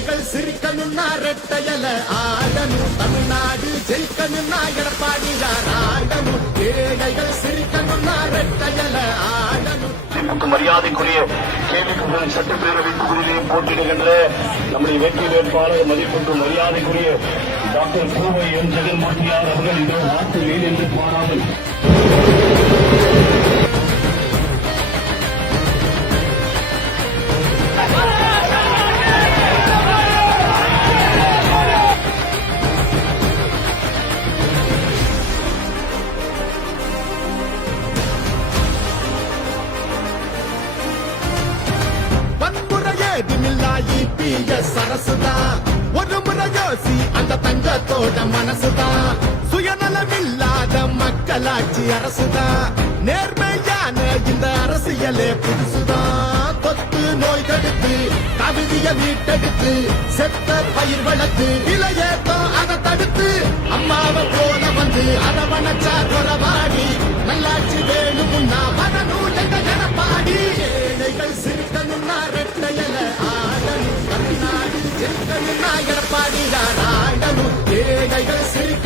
ஏழைகள் சிரிக்கணும்னா ரெட்டையல ஆடணும், தமிழ்நாடு ஜெயிக்கணும்னா எடப்பாடியார் ஆடணும், ஏழைகள் சிரிக்கணும்னா ரெட்டையல ஆடணும். மரியாதைக்குரிய கேள்விக்குரிய சட்டப்பேரவை தொகுதியிலே போட்டியிடுகின்ற நம்முடைய வெற்றி வேட்பாளர் மதிப்புக்கு மரியாதைக்குரிய டாக்டர் கோவை என் ஜெகன்மூர்த்தியார் அவர்கள் இதோ வாக்கு வீடு என்று பாராமல் சரசுதா ஒரு முறை யோசி அந்த தங்கத்தோட மனசுதான், சுயநலமில்லாத மக்களாட்சி அரசுதான், நேர்மையான இந்த அரசியலே புதுசுதான். தொத்து நோய் தடுத்து கவிதைய மீட்டெடுத்து செத்த பயிர் வளர்த்து இளையேத்தம் அதை தடுத்து அம்மாவை போல வந்து அரவணைச்சா குறவாடி நல்லாட்சி வேணும்னா வரணும் எங்க எடப்பாடி. ஏழைகள் சிரிக்கணும்னா ரெட்டையல ஆடணும், தமிழ்நாடு ஜெயிக்கணும்னா எடப்பாடியார் ஆடணும், ஏழைகள் சிரிக்க